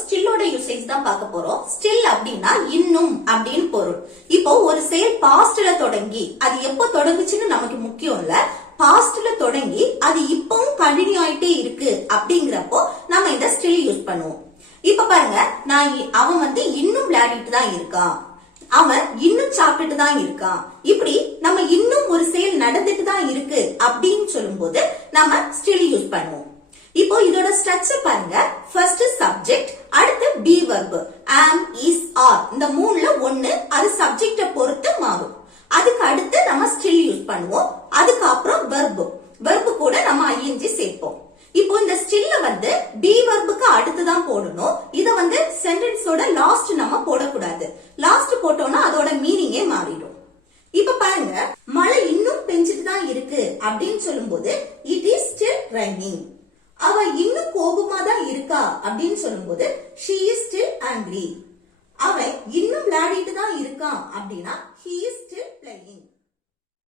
ஸ்டில்லோட usage தான் பார்க்க போறோம். ஸ்டில் அப்படின்னா இன்னும் அப்படின்னு பொருள். இப்போ ஒரு செயல் பாஸ்ட்ல தொடங்கி அது எப்போ தொடங்குச்சுன்னு நமக்கு முக்கியம் இல்ல, பாஸ்ட்ல தொடங்கி அது இப்பவும் கண்டினியூ ஆயிட்டே இருக்கு அப்படிங்கிறப்போ நம்ம இந்த ஸ்டில் யூஸ் பண்ணுவோம். இப்ப பாருங்க, அவன் இன்னும் விளையாடிட்டு தான் இருக்கான், அவன் இன்னும் சாப்பிட்டுட்டு தான் இருக்கான். இப்படி நம்ம இன்னும் ஒரு செயல் நடந்துட்டு தான் இருக்கு அப்படின்னு சொல்லும் போது நம்ம ஸ்டில் யூஸ் பண்ணுவோம். இப்போ இதோட ஸ்ட்ரக்சர் பாருங்க. ஃபர்ஸ்ட் சப்ஜெக்ட், அடுத்து B verb, am, is, are. இந்த மூணுல ஒண்ணு அது சப்ஜெக்ட பொறுத்து மாறும். அதுக்கு அடுத்து நம்ம ஸ்டில் யூஸ் பண்ணுவோம். அதுக்கப்புறம் வெர்ப் கூட நம்ம ing சேர்ப்போம். இப்போ இந்த ஸ்டில்ல பி வெர்புக்கு அடுத்துதான் போடணும். இத சென்டென்ஸோட லாஸ்ட் நம்ம போடக்கூடாது. லாஸ்ட் போட்டோம்னா அதோட மீனிங்கே மாறிடும். இப்ப பாருங்க, மழை இன்னும் பெஞ்சிட்டு தான் இருக்கு அப்படின்னு சொல்லும் போது இட் இஸ் ஸ்டில் ரைனிங். அவ இன்னும் கோபமா தான் இருக்கா அப்படின்னு சொல்லும் போது she is still angry. அவன் இன்னும் விளையாடிட்டு தான் இருக்கான் அப்படின்னா he is